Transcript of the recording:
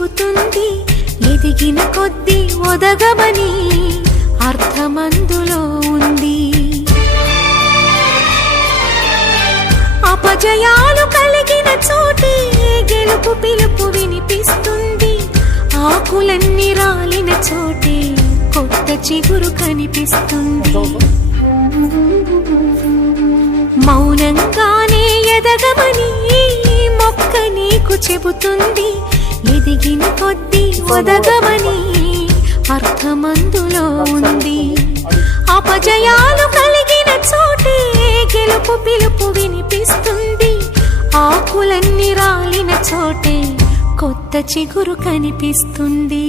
చెబుతుంది. ఎదిగిన కొద్దీ ఒదగమని అర్థమందులో ఉంది. అపజయాలు కలిగిన చోటే గెలుపు పిలుపు వినిపిస్తుంది. ఆకులన్నీ రాలిన చోటే కొత్త చిగురు కనిపిస్తుంది. మౌనంగానే ఎదగమని మొక్క నీకు చెబుతుంది. ఎదిగిన కొద్దీ ఒదగమని అర్థమందులో ఉంది. అపజయాలు కలిగిన చోటే గెలుపు పిలుపు వినిపిస్తుంది. ఆకులన్నీ రాలిన చోటే కొత్త చిగురు కనిపిస్తుంది.